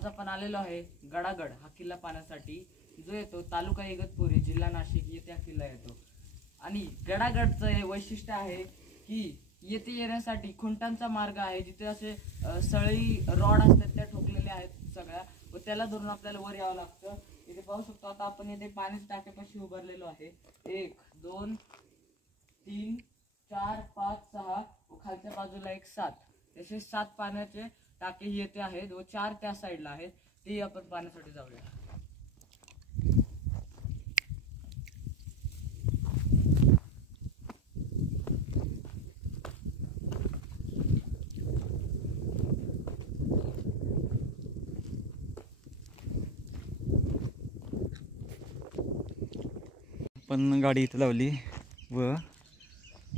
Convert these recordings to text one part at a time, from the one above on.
आज आपण आलेलो आहे गडागड हा किल्ला पाहण्यासाठी, जो येतो तालुका इगतपुरी जिल्हा नाशिक येथे हा किल्ला येतो। आणि गडागडचं हे वैशिष्ट्य आहे की येथे येण्यासाठी खुंटांचा मार्ग आहे, जिथे असे सळी रॉड असतात त्या ठोकलेल्या आहेत सगळ्या, व त्याला धरून आपल्याला वर यावं लागतं। इथे पाहू शकतो आता आपण इथे पाण्याच्या टाक्यापाशी उभारलेलो आहे। 1 2 3 4 5 6 व खालच्या बाजूला एक 7, तसे 7 पाण्याचे टाके येथे आहेत व 4 त्या साईडला आहेत। ते आपण पाण्यासाठी जाऊया। आपण गाडी इथं लावली व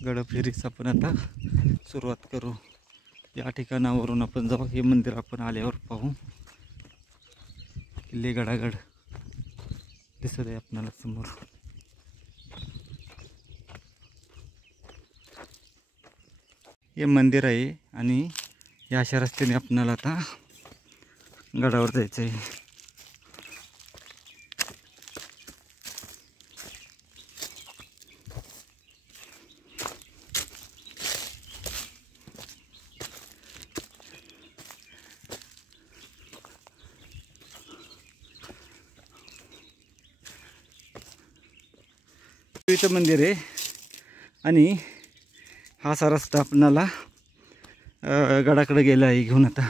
गडफेरीस आपण आता सुरुवात करू। या ठिकाणावरून आपण जाऊ। हे मंदिर आपण आल्यावर पाहू। किल्ले गडागड दिसत आहे आपल्याला समोर। हे मंदिर आहे आणि या अशा रस्त्याने आपल्याला आता गडावर जायचं आहे। इथं मंदिर आहे आणि हा असा रस्ता आपणाला गडाकडे गेला आहे घेऊन। आता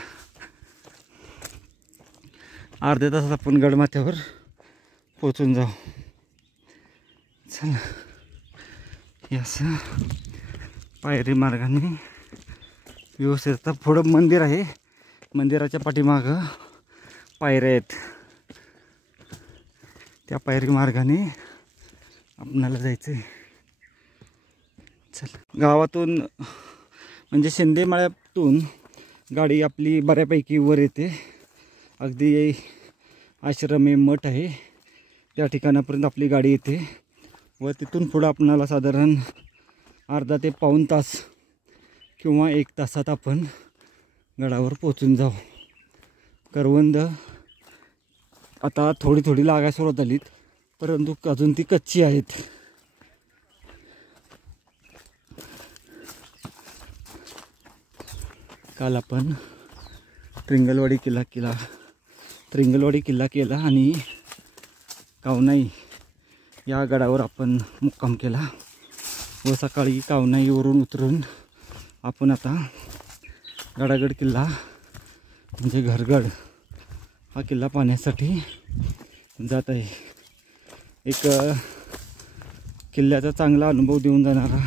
अर्ध्या तासात आपण गडमाथ्यावर पोचून जाऊ। चला, हे असं पायरी मार्गाने व्यवस्थित। आता पुढं मंदिर आहे, मंदिराच्या पाठीमागं पायऱ्या आहेत, त्या पायरी मार्गाने आपणाला जायचं आहे। चल, गावातून म्हणजे शेंदेमाळ्यातून गाडी आपली बऱ्यापैकी वर येते। अगदी आश्रम आहे, मठ आहे, त्या ठिकाणापर्यंत आपली गाडी येते व तिथून पुढं आपणाला साधारण अर्धा ते पाऊण तास किंवा 1 तासात आपण गडावर पोचून जाऊ। करवंद आता थोडी थोडी लागायला सुरुवात झालीत, परंतु अजून ती कच्ची आहेत। काल आपण त्रिंगलवाडी किल्ला केला आणि कावनाई या गडावर आपण मुक्काम केला व सकाळी कावनाईवरून उतरून आपण आता गडागड किल्ला म्हणजे घरगड हा किल्ला पाहण्यासाठी जात आहे। एक किल्ल्याचा चांगला अनुभव देऊन जाणारा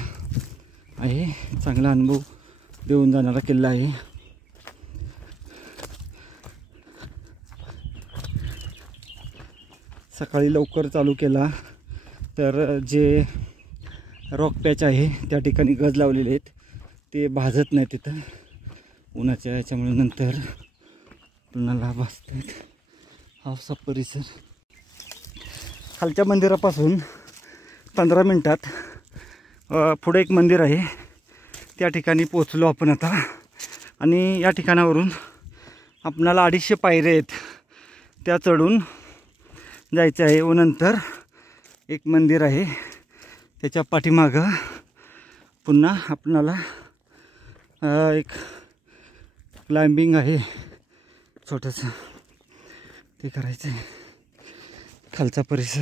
आहे, चांगला अनुभव देऊन जाणारा किल्ला आहे। सकाळी लवकर चालू केला तर जे रॉक पॅच आहे त्या ठिकाणी गज लावलेले आहेत, ते भाजत नाही तिथं उन्हाच्या याच्यामुळे। नंतर पुन्हा भाजतात। हा असा परिसर। खालच्या मंदिरापासून 15 मिनिटात पुढे एक मंदिर आहे, त्या ठिकाणी पोचलो आपण आता। आणि या ठिकाणावरून आपणाला 250 पायऱ्या आहेत, त्या चढून जायचं आहे व नंतर एक मंदिर आहे, त्याच्या पाठीमागं पुन्हा आपणाला एक क्लाइम्बिंग आहे छोटंसं, ते करायचं आहे। खालचा परिसर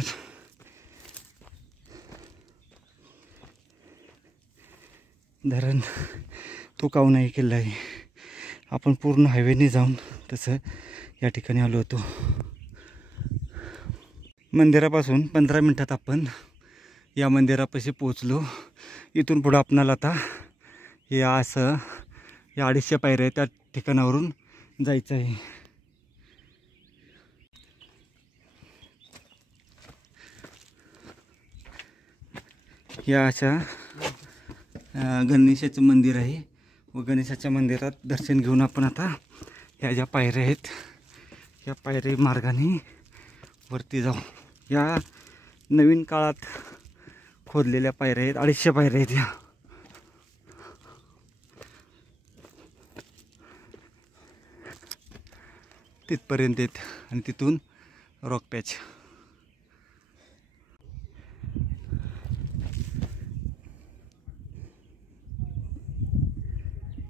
धरण तो कावनाई किल्ला आहे। आपण पूर्ण हायवेने जाऊन तसं या ठिकाणी आलो होतो। मंदिरापासून 15 मिनिटात आपण या मंदिरापाशी पोचलो। इथून पुढं आपणाला आता हे असं या 250 पायऱ्या त्या ठिकाणावरून जायचं आहे। या अशा गणेशाचं मंदिर आहे व गणेशाच्या मंदिरात दर्शन घेऊन आपण आता ह्या ज्या पायऱ्या आहेत या पायरी मार्गाने वरती जाऊ। या नवीन काळात खोदलेल्या पायऱ्या आहेत, 250 पायऱ्या आहेत या। तिथपर्यंत येत आणि तिथून रॉक पॅच.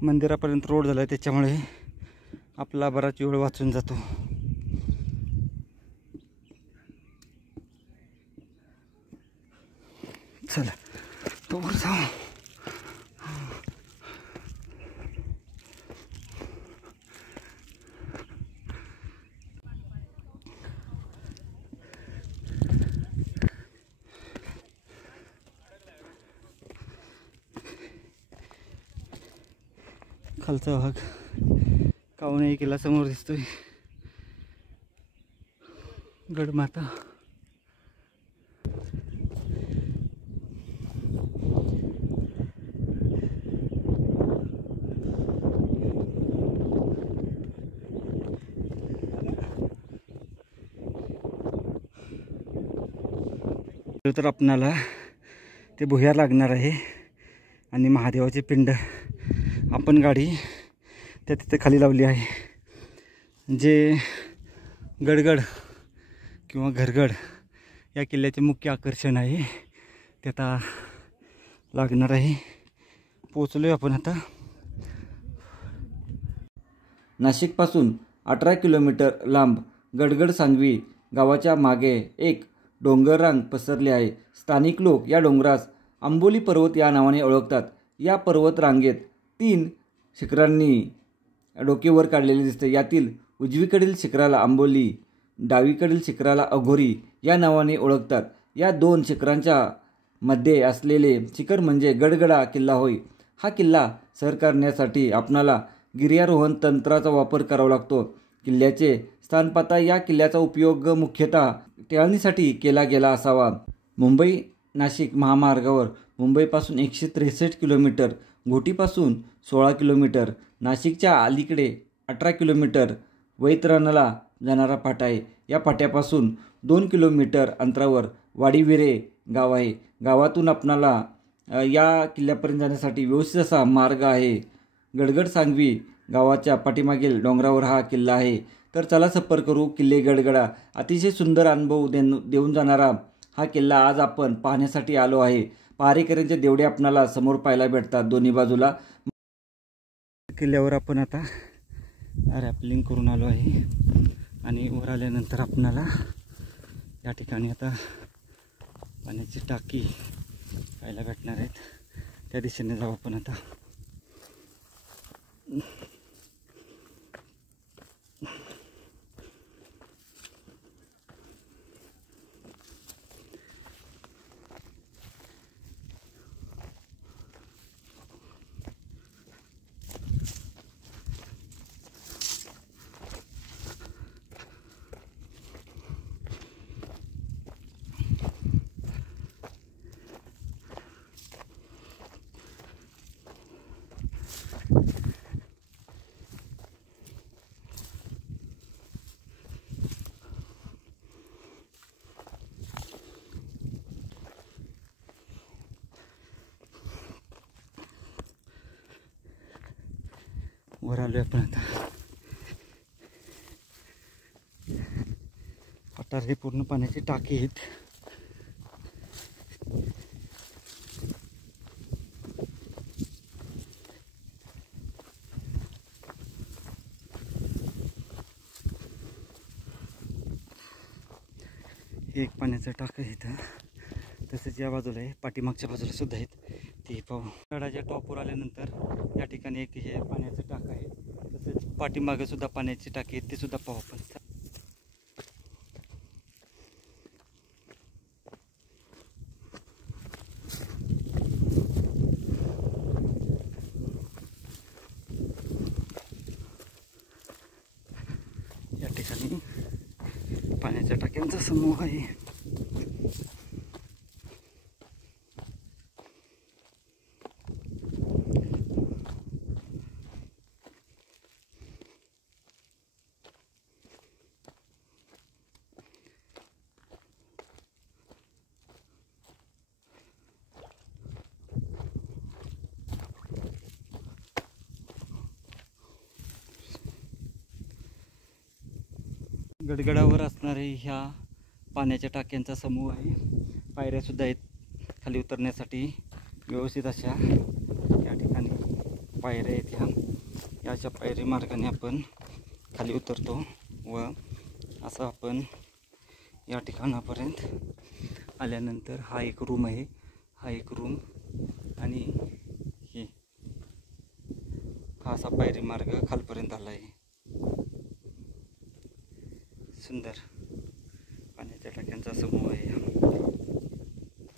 मंदिरापर्यंत रोड झाला आहे, त्याच्यामुळे आपला बराच वेळ वाचून जातो. चला तो वर जाऊ. खालचा भाग कावणे किल्ला समोर दिसतोय. गडमाता. तर आपणाला ते भुयार लागणार आहे आणि महादेवाची पिंड आपण गाडी त्या तिथे खाली लावली आहे. जे गडगड किंवा घरगड या किल्ल्याचे मुख्य आकर्षण आहे ते आता लागणार आहे. पोचलो आहे आपण आता. नाशिकपासून 18 किलोमीटर लांब गडगड सांगवी गावाच्या मागे एक डोंगररांग पसरली आहे. स्थानिक लोक या डोंगरास आंबोली पर्वत या नावाने ओळखतात. या पर्वत रांगेत 3 शिखरांनी डोके वर काढलेले दिसते. यातील उजवीकडील शिखराला आंबोली, डावीकडील शिखराला अघोरी या नावाने ओळखतात. या 2 शिखरांच्या मध्ये असलेले शिखर म्हणजे गडगडा किल्ला होय. हा किल्ला सर करण्यासाठी आपणाला गिर्यारोहण तंत्राचा वापर करावा लागतो. किल्ल्याचे स्थान पाहता या किल्ल्याचा उपयोग मुख्यतः टेहळणीसाठी केला गेला असावा. मुंबई नाशिक महामार्गावर मुंबईपासून 163 किलोमीटर, घोटीपासून 16 किलोमीटर, नाशिकच्या अलीकडे 18 किलोमीटर वैतरणला जाणारा फाटा आहे. या फाट्यापासून 2 किलोमीटर अंतरावर वाडीविरे गाव आहे. गावातून आपणाला या किल्ल्यापर्यंत जाण्यासाठी व्यवस्थित असा मार्ग आहे. गडगड सांगवी गावाच्या पाठीमागील डोंगरावर हा किल्ला आहे. तर चला सफर करू किल्ले गडगडा. अतिशय सुंदर अनुभव देऊन जाणारा हा किल्ला आज आपण पाहण्यासाठी आलो आहे. पहारेकऱ्यांचे देवडे आपणाला समोर पाहायला भेटतात दोन्ही बाजूला. किल्ल्यावर आपण आता रॅपलिंग करून आलो आहे आणि वर आल्यानंतर आपणाला या ठिकाणी आता पाण्याची टाकी पाहायला भेटणार आहेत. त्या दिशेने जाऊ आपण आता. वर आलो आपण आता. पठार हे पूर्ण पाण्याची टाकी आहेत. एक पाण्याचं टाक आहे इथं. तसेच या बाजूला आहे, पाठीमागच्या बाजूला सुद्धा आहेत. ते पाहू. गडाच्या टॉपवर आल्यानंतर या ठिकाणी एक हे पाण्याचं टाक आहे. तसेच पाठीमागे सुद्धा पाण्याची टाकी आहेत, ते सुद्धा पाहू आपण. या ठिकाणी पाण्याच्या टाक्यांचा समूह आहे. गडगडावर असणारे ह्या पाण्याच्या टाक्यांचा समूह आहे. पायऱ्यासुद्धा आहेत खाली उतरण्यासाठी व्यवस्थित अशा या ठिकाणी पायऱ्या आहेत. ह्या अशा पायरी मार्गाने आपण खाली उतरतो व असं आपण या ठिकाणापर्यंत आल्यानंतर हा एक रूम आहे. हा एक रूम आणि हे हा असा पायरी मार्ग खालपर्यंत आला आहे. सुंदर पाण्याच्या टाक्यांचा समूह आहे.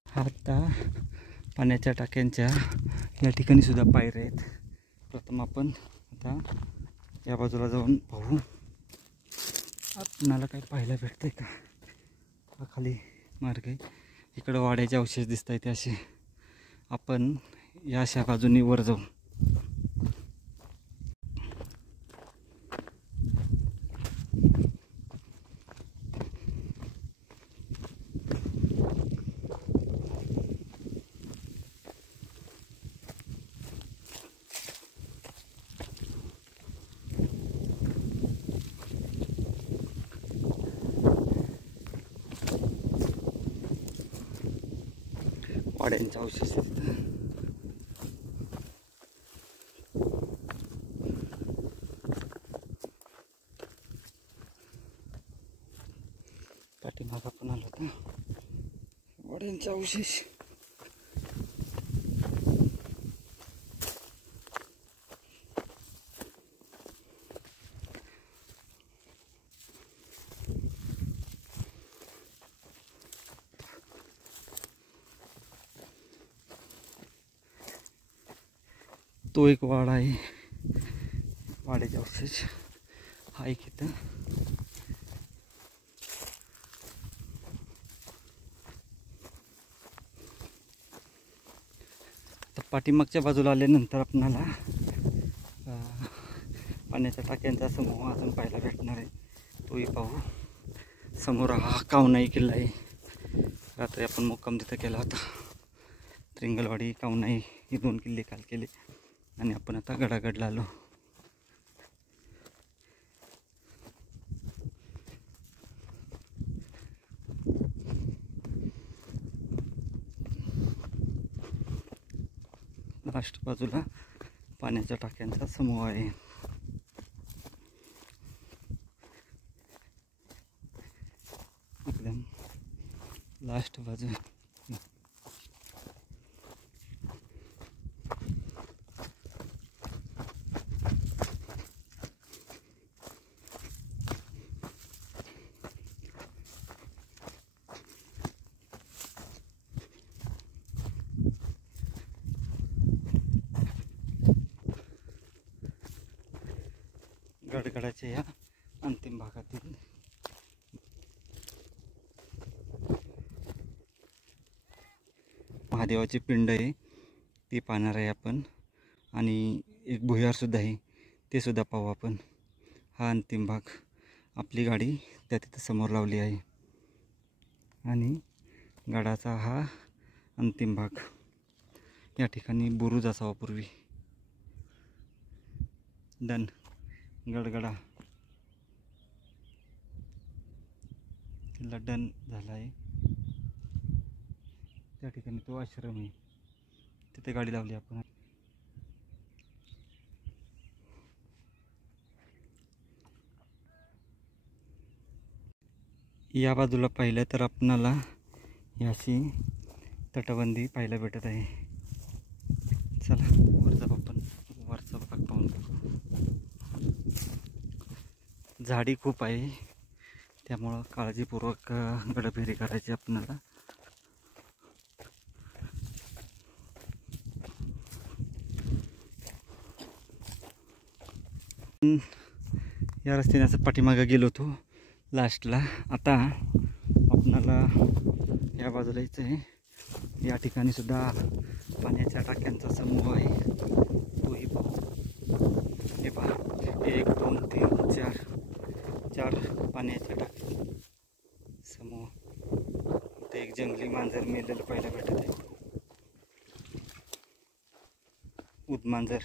हा आता पाण्याच्या टाक्यांच्या या ठिकाणी सुद्धा पायऱ्या आहेत. प्रथम आपण आता या बाजूला जाऊन पाहू आपणाला काही पाहायला भेटतंय का. हा खाली मार्ग आहे. इकडं वाड्याचे अवशेष दिसत आहेत असे. आपण या अशा बाजूनी वर जाऊ. वाड्यांचा अवशेष पाठीमागा पण आलो होता. वाड्यांचा अवशेष तो एक वाडा आहे. वाड्याच्या अवशेष हा एक इथं पाठीमागच्या बाजूला आल्यानंतर आपणाला पाण्याच्या टाक्यांचा समूह अजून पाहायला भेटणार आहे. तोही पाहू. समोर हा कावनाई किल्ला आहे. रात्री आपण मुक्काम तिथं केला होता. त्रिंगलवाडी कावनाई हे 2 किल्ले काल केले आणि आपण आता गडागडला आलो. लास्ट बाजूला पाण्याच्या टाक्यांचा समूह आहे. एकदम लास्ट बाजू गडगडाच्या या अंतिम भागातील महादेवाची पिंड आहे ती पाहणार आहे आपण. आणि एक भुयारसुद्धा आहे ते सुद्धा पाहू आपण. हा अंतिम भाग. आपली गाडी त्या तिथं समोर लावली आहे आणि गडाचा हा अंतिम भाग. या ठिकाणी बुरुज असावा पूर्वी. डन. गडगडा किल्ला डन झाला आहे. त्या ठिकाणी तो आश्रम आहे तिथे गाडी लावली आपण. या बाजूला पाहिलं तर आपणाला ही अशी तटबंदी पाहायला भेटत आहे. चला वर जाऊ आपण. वरचा भाग पाहून झाडी खूप आहे त्यामुळं काळजीपूर्वक गडफेरी करायची आपणाला. या रस्त्याने असं पाठीमागं गेलो होतो लास्टला. आता आपणाला या बाजूला यायचं आहे. या ठिकाणी सुद्धा पाण्याच्या टाक्यांचा समूह आहे तोही पाहू. हे पहा 1 2 3 4 पाण्याच्या टाक्या समूह. इथे एक जंगली मांजर मेलेलं पाहायला भेटत आहे. उदमांजर.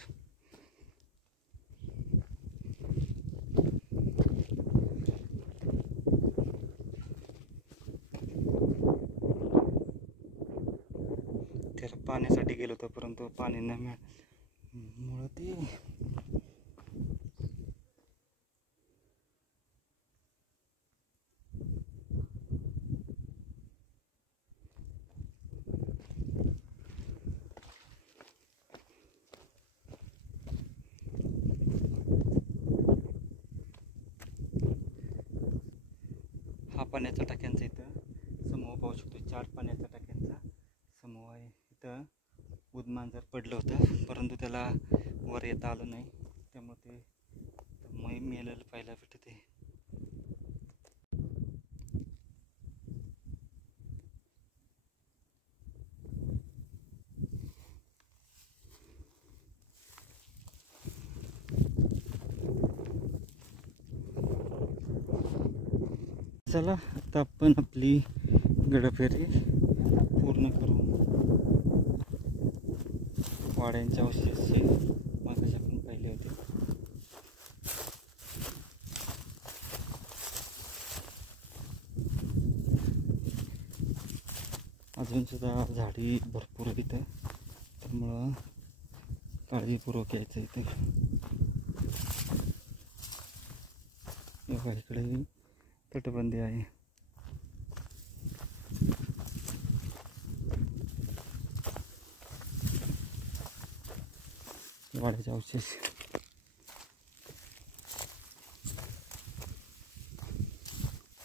पाण्यासाठी गेलो होतो, परंतु पाणी नाही मिळाल्यामुळं ते हा पाण्याच्या टाक्यांचा इथं समूह पाहू शकतो. 4 पाण्याच्या टाक्यांचा समूह आहे. इथं उदमांजर पडलं होतं, परंतु त्याला वर येता आलं नाही, त्यामुळे ते मेलेलं पाहायला भेटते. चला आता आपण आपली गडफेरी पूर्ण करू. वाड्यांच्या अवशेष मगाशी आपण पाहिले होते. अजून सुद्धा झाडी भरपूर इथं, त्यामुळं काळजीपूर्वक यायचं इथे. इकडे तटबंदी आहे. वाड्याचे अवशेष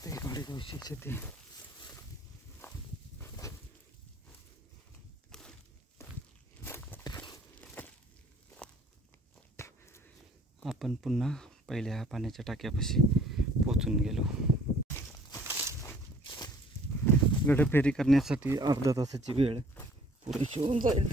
ते वाड्याचे अवशेष ते आपण पुन्हा पहिल्या पाण्याच्या टाक्यापाशी पोचून गेलो. गडफेरी करण्यासाठी अर्धा तासाची वेळ पुरेशी होऊन जाईल.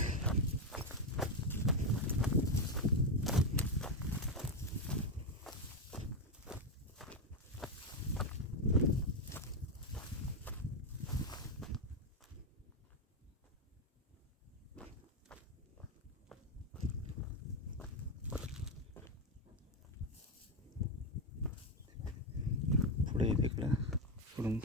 पुढे तिकडं पुढून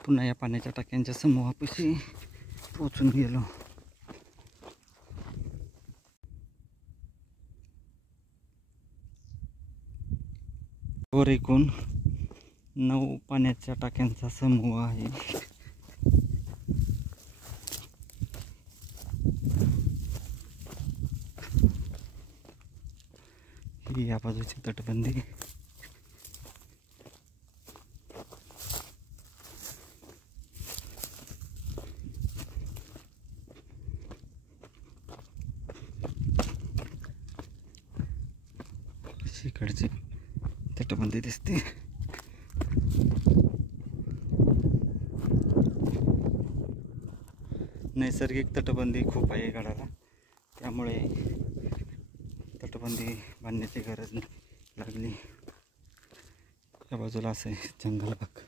पुन्हा या पाण्याच्या टाक्यांच्या समूहापाशी पोचून गेलो. वर एकूण 9 पाण्याच्या टाक्यांचा समूह आहे. ही या बाजूची तटबंदी. इकडची तटबंदी दिसते. नैसर्गिक तटबंदी खूप आहे गडाला, त्यामुळे तटबंदी बांधण्याची गरज लागली. या बाजूला असं आहे जंगल भाग.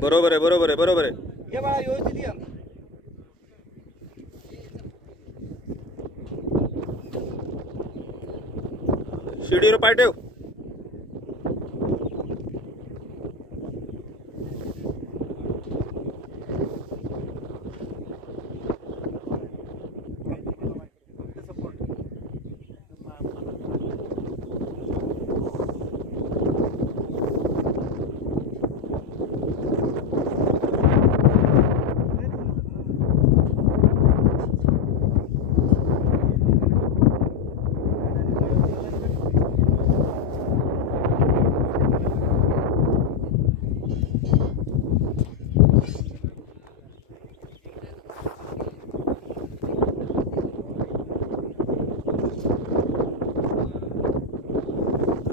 बरोबर आहे, बरोबर आहे, बरोबर आहे. ये बाळा व्यवस्थित या. शिडीवर पाय ठेव.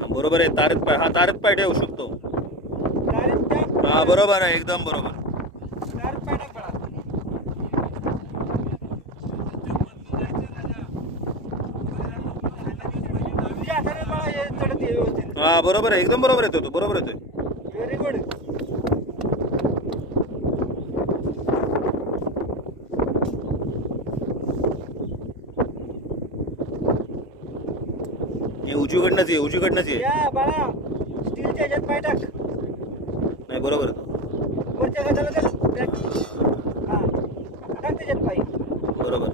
बरोबर आहे. तारेत पाय, हा तारेत पाय ठेवू शकतो. हा बरोबर आहे, एकदम बरोबर. चढत ये व्यवस्थित. हा बरोबर आहे, एकदम बरोबर येतोय तो, बरोबर येतोय. Very good. हे उजवीकडनंच ये, उजवीकडनंच ये. या बाळा स्टीलच्या ह्याच्यात पाय टाक. नाही बरोबर आहे तो. वरच्या गजाला चल. हा टाक त्याच्यात पाय. बरोबर.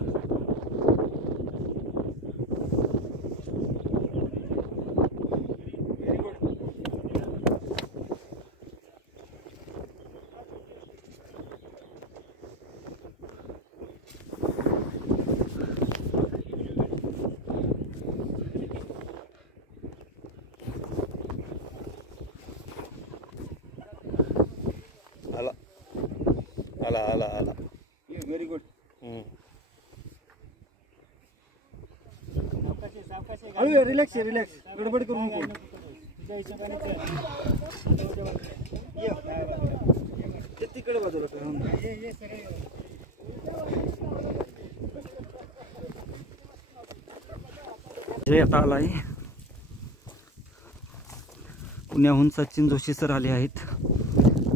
Very good. आला आला आला आला. Very good. हम्म. हळू रिलॅक्स रिलॅक्स. गडबड करू नको. ये. ते तिकडे बाजूला कर. जय आता आलाय. पुण्याहून सचिन जोशी सर आले आहेत.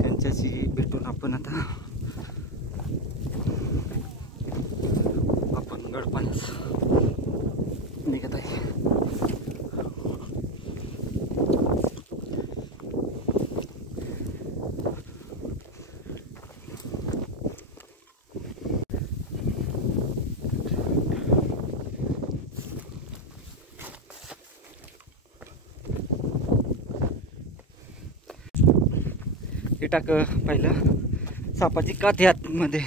त्यांच्याशी भेटून आपण आता आपण गडपाण्यास निघत आहे. हे टाक पहिलं सापाची कात ह्यात मध्ये.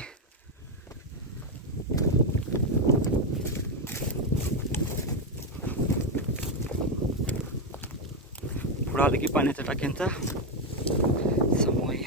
पुढं आलं की पाण्याच्या टाक्यांचा समूह आहे.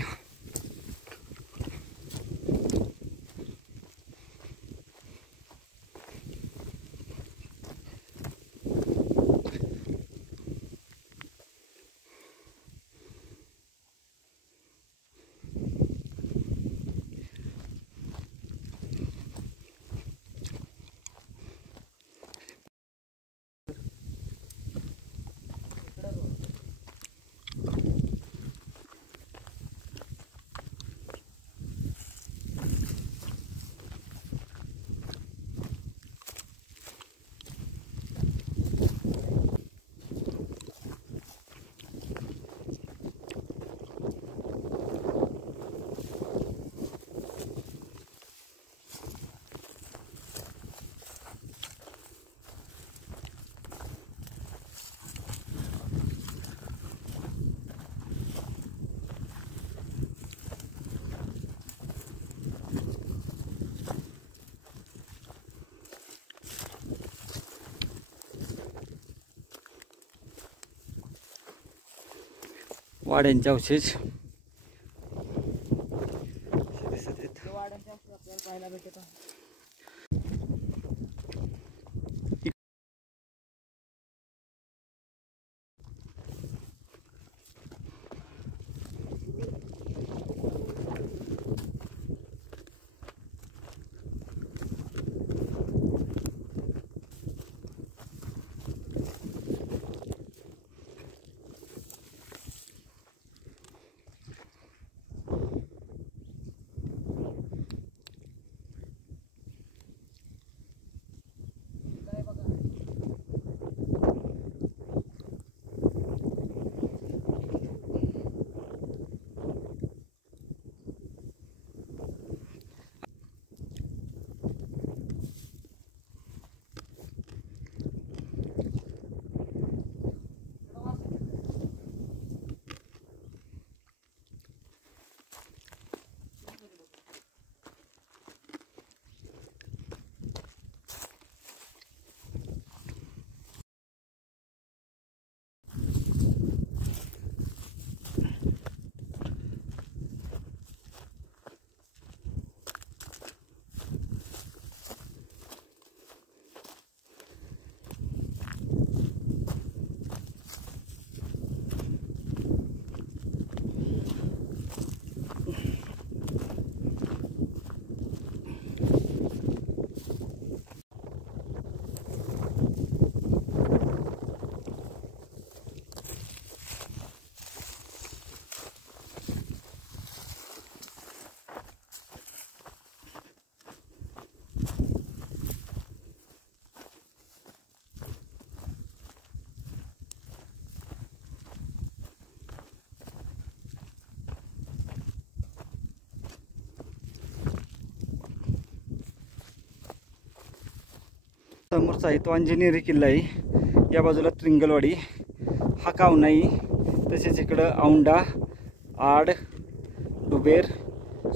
वाड्यांचे अवशेष दिसत आहेत. पाहायला भेटत आहे. समोरचा आहे तो अंजनेरी किल्ला आहे, या बाजूला त्रिंगलवाडी, हा कावनाई, तसेच इकडं औंढा, आड, डुबेर,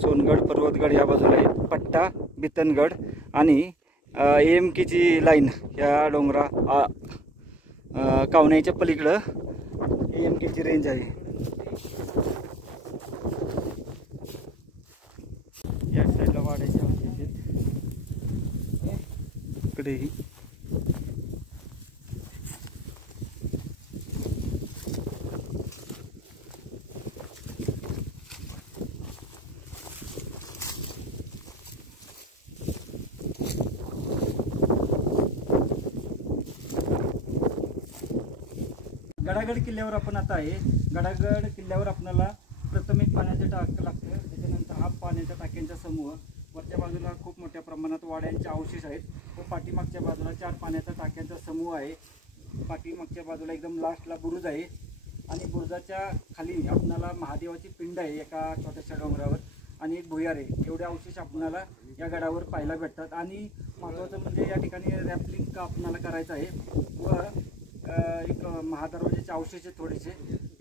सोनगड, पर्वतगड या बाजूला आहे, पट्टा, बितनगड आणि AMKची लाईन या डोंगरा कावनाईच्या पलीकडं AMKची रेंज आहे. या साईडला वाड्याच्या इकडेही गडागड किल्ल्यावर आपण आता आहे. गडागड किल्ल्यावर आपल्याला प्रथम एक पाण्याचे टाक लागतं, त्याच्यानंतर हा पाण्याच्या टाक्यांचा समूह. वरच्या बाजूला खूप मोठ्या प्रमाणात वाड्यांचे अवशेष आहेत व पाठीमागच्या बाजूला 4 पाण्याच्या टाक्यांचा समूह आहे. पाठीमागच्या बाजूला एकदम लास्टला बुरुज आहे आणि बुरुजाच्या खाली आपणाला महादेवाची पिंड आहे एका छोट्याशा डोंगरावर आणि एक भुयार आहे. एवढे अवशेष आपणाला या गडावर पाहायला भेटतात आणि महत्त्वाचं म्हणजे या ठिकाणी रॅपलिंग आपणाला करायचं आहे व एक महादरवाजाचे अवशेष थोडेसे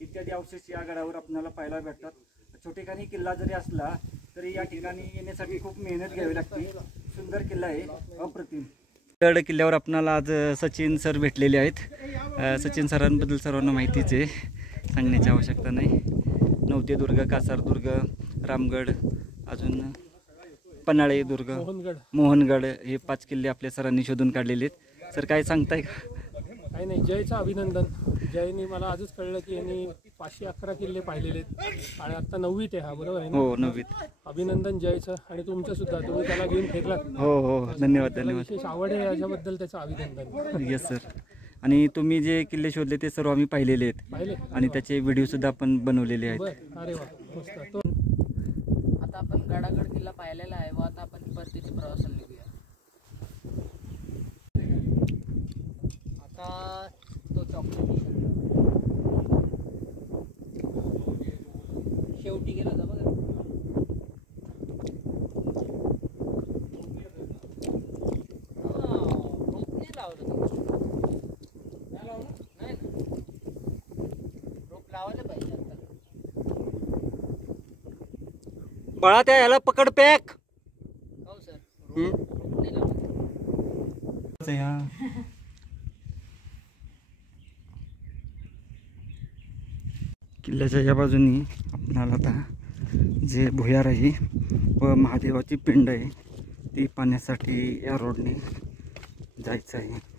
इत्यादी अवशेष या गडावर आपल्याला पाहायला भेटतात. छोटेखानी किल्ला जरी असला तरी या ठिकाणी येण्यासाठी खूप मेहनत घ्यावी लागते. सुंदर किल्ला आहे, अप्रतिम. गड किल्ल्यावर आपल्याला आज सचिन सर भेटलेले आहेत. सचिन सरांबद्दल सर्वांना माहितीच आहे, सांगण्याची आवश्यकता नाही. नवतेदुर्ग, कासारदुर्ग, रामगड, अजून पन्हाळे दुर्ग, मोहनगड हे 5 किल्ले आपल्या सरांनी शोधून काढलेले आहेत. सर काय सांगताय का? काही नाही, जयचं अभिनंदन. जयनी मला आजच कळलं की यांनी 511 किल्ले पाहिलेले आहेत आणि आता 9वीत आहे हा, बरोबर आहे ना? हो, 9वीत. अभिनंदन जयचं आणि तुमचं सुद्धा, तुम्ही त्याला घेऊन फिरलात. हो हो, धन्यवाद धन्यवाद. विशेष आवड आहे याच्याबद्दल, त्याचं अभिनंदन. Yes sir. आणि तुम्ही जे किल्ले शोधले ते सर्व आम्ही पाहिलेले आहेत पाहिले आणि त्याचे व्हिडिओ सुद्धा आपण बनवलेले आहेत. बरं, अरे वा, मस्त. तो आता आपण गडागड किल्ला पाहिलेला आहे व आता आपण परतीच्या प्रवासाला निघूया. आता तो चॉकलेट शेवटी गेला होता बघा. रोप नाही लावलं तो. नाही ना, रोप लावायला पाहिजे आता. बाळा त्या याला पकड पॅक. हो सर, रोप नाही लावलं. किल्ल्याच्या या बाजूनी आपणाला आता जे भुयार आहे व महादेवाची पिंड आहे ती पाहण्यासाठी या रोडने जायचं आहे.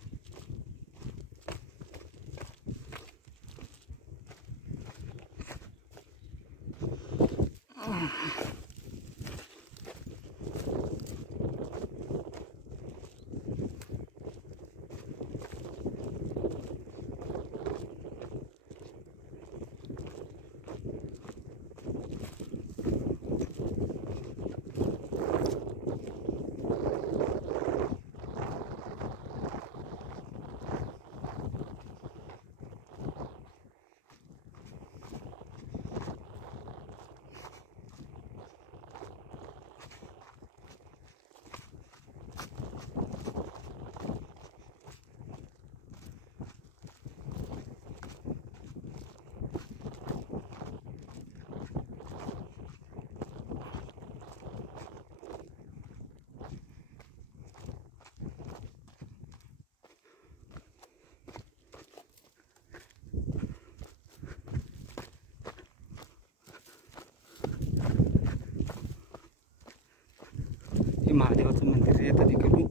महादेवाचं मंदिर आहे त्या ठिकाणी.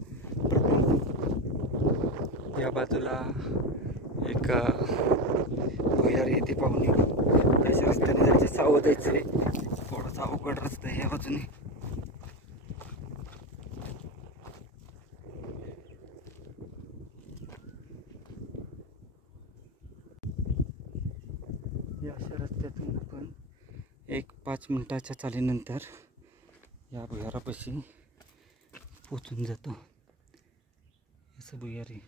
या बाजूला एक भुयार आहे ते पाहुणे त्याच्या रस्त्याने जायचे, सावध जायचे, थोडासा अवघड रस्ता आहे या बाजूने. या अशा रस्त्यातून आपण 1-5 मिनिटाच्या चालीनंतर या भुयारापाशी पोचून जातो. असं भुयार आहे.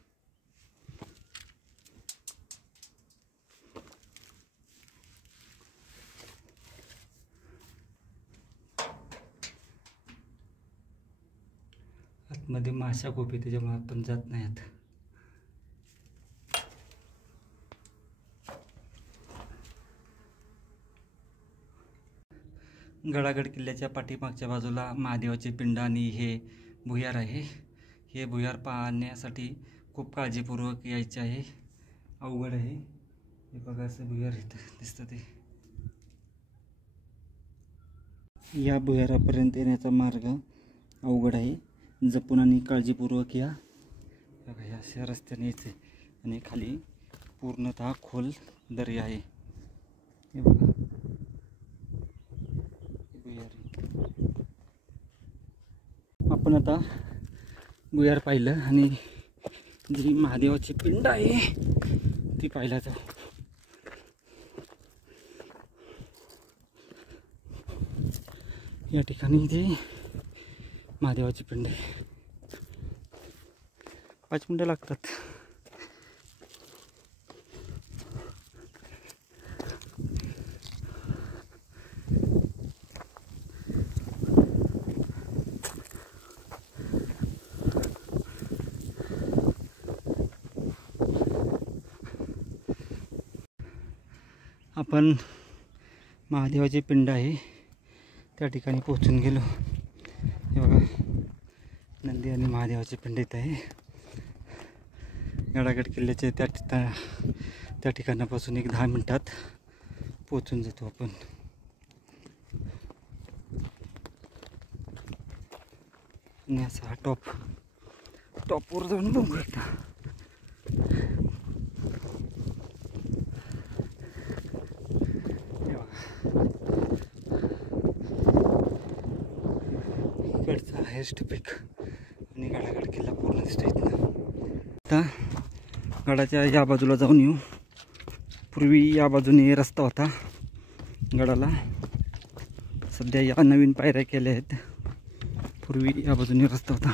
आतमध्ये माशा खूप आहे त्याच्यामुळे आपण जात नाही आता. गडागड किल्ल्याच्या पाठीमागच्या बाजूला महादेवाची पिंड आणि हे भुयार आहे. हे भुयार पाहण्यासाठी खूप काळजीपूर्वक यायचे आहे. अवघड आहे. हे बघा असं भुयार इथं दिसतं ते. या भुयारापर्यंत येण्याचा मार्ग अवघड आहे. जपून आणि काळजीपूर्वक या. बघा या अशा रस्त्याने यायचे आणि खाली पूर्णतः खोल दरी आहे. हे बघा आपण आता भुयार पाहिलं आणि जी महादेवाची पिंड आहे ती पाहिला जाऊ. या ठिकाणी जी महादेवाची पिंड आहे. 5 मिनिटं लागतात. आपण महादेवाची पिंड आहे त्या ठिकाणी पोहोचून गेलो. हे बघा नंदी आणि महादेवाची पिंड इथं आहे. गडागड किल्ल्याचे त्या ठिकाणापासून एक 10 मिनिटात पोहोचून जातो आपण. आणि असा हा टॉपवर जाऊन बघू एकदा. इकडचा हायेस्ट पीक आणि गडागड किल्ला पूर्ण दिसतो इथनं. आता गडाच्या या बाजूला जाऊन येऊ. पूर्वी या बाजूने रस्ता होता गडाला. सध्या या नवीन पायऱ्या केल्या आहेत. पूर्वी या बाजूने रस्ता होता.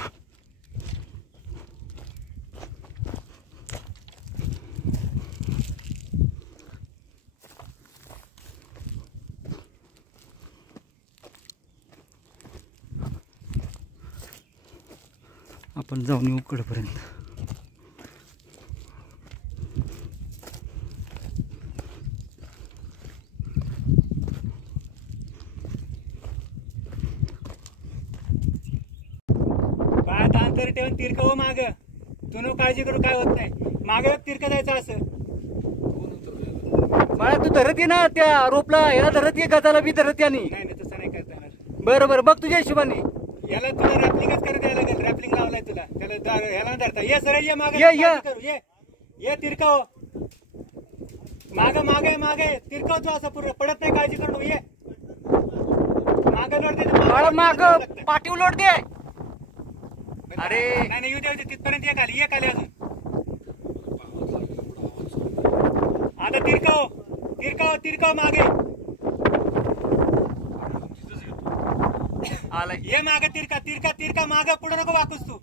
आपण जाऊन येऊ कडपर्यंत. पायात अंतर ठेवून तिरकं हो माग. तू नको काळजी करू, काय होत नाही. माग तिरकं जायचं असं. मला तू धरत ये ना त्या रोपला. याला धरत ये, गजाला बी धरत या. नाही नाही तसं नाही करता येणार. बरं बरं बघ तुझ्या हिशोबाने. याला तुला रॅपलिंगच करत यायला लागेल. रॅपलिंग लावलाय तुला. त्याला ह्याला धरता ये. सरळ ये माग. ये तिरकाव मागे तिरकाव तू असं पूर्ण पडत नाही. काळजी करू ये माग लोट. माग पाठीव लोट दे. अरे नाही येऊ दे. तिथपर्यंत ये खाली अजून. आता तिरकाव मागे आला. ये मागे तिरका माग. पुढे नको वाकूस तू.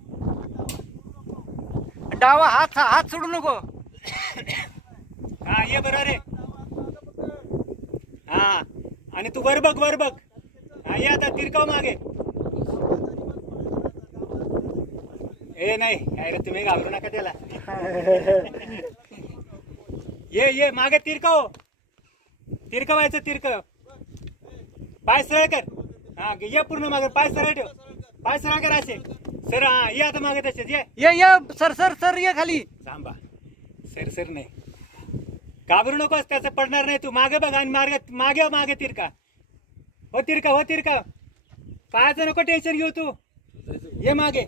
डावा हात सोडू नको. हा ये बरोबर आहे. हा आणि तू वर बघ. हा ये आता तिरकाव मागे. ए नाही काय रे, तुम्ही घाबरू नका त्याला. ये मागे तिरकवायचं. पाय सरळ कर. हा ये पूर्ण मागे. पाय सरळ ठेव. पाय सरळ कर असे. सर हा ये आता मागे तसेच ये. सर ये खाली. थांबा. सर नाही. घाबरू नकोस. त्याचं पडणार नाही. तू मागे बघ आणि मागे तिरका. हो तिरका. पायाचं नको टेन्शन घेऊ तू. ये मागे.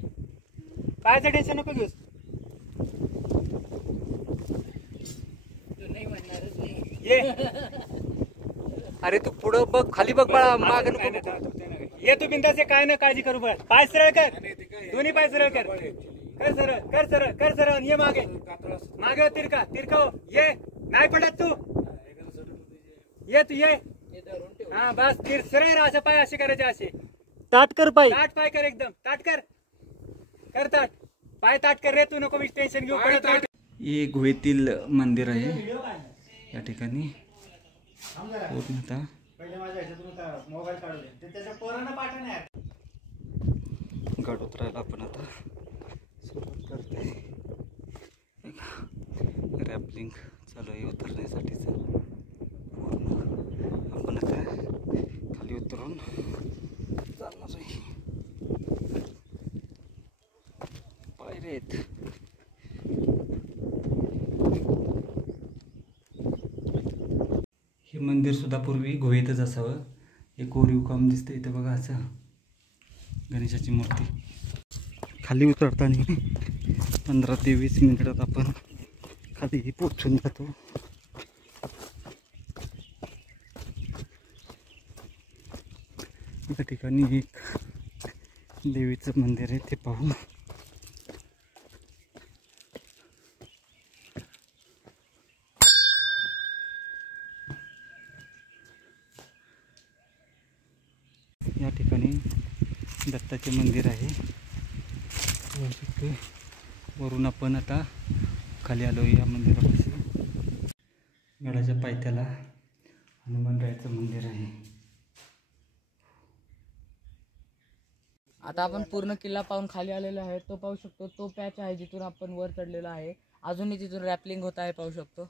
पायाचं टेन्शन नको घेऊस. ये अरे तू पुढं बघ, खाली बघ बाळा. माग ये तू बिंदास. काय ना काळजी करू बघ. पाय सरळ कर. दोन्ही पाय सरळ कर. कर सरळ. ये मागे तिरका ये. नाही पडत तू. ये हा बस. सरळ असं पाय असे करायचे. असे ताट कर पाय. ताट पाय कर. एकदम ताट कर. ताट पाय ताट कर रे. तू नको टेन्शन घेऊ. पडत. हे गुहेतील मंदिर आहे या ठिकाणी. पूर्णतः गड उतरायला आपण आता सुरुवात करते. रॅपलिंग चालू आहे उतरण्यासाठीच. पूर्ण आपण आता खाली उतरून चालणार आहे. पायऱ्या आहेत. हे मंदिर सुद्धा पूर्वी गुहेतच असावं. हे कोरीव काम दिसतं इथं बघा. असं गणेशाची मूर्ती. खाली उतरताना 15 ते 20 मिनिटात आपण खाली पोचून जातो. या ठिकाणी एक देवीचं मंदिर आहे, ते पाहू. या ठिकाणी दत्ताचे मंदिर आहे. वरून आपण आता खाली आलो या मंदिरापाशी. गडाच्या पायथ्याला हनुमानरायाचं मंदिर आहे. आता आपण पूर्ण किल्ला पाहून खाली आलेलो आहे. तो पाहू शकतो. तो पॅच आहे जिथून आपण वर चढलेलो आहे. अजूनही तिथून रॅपलिंग होत आहे, पाहू शकतो.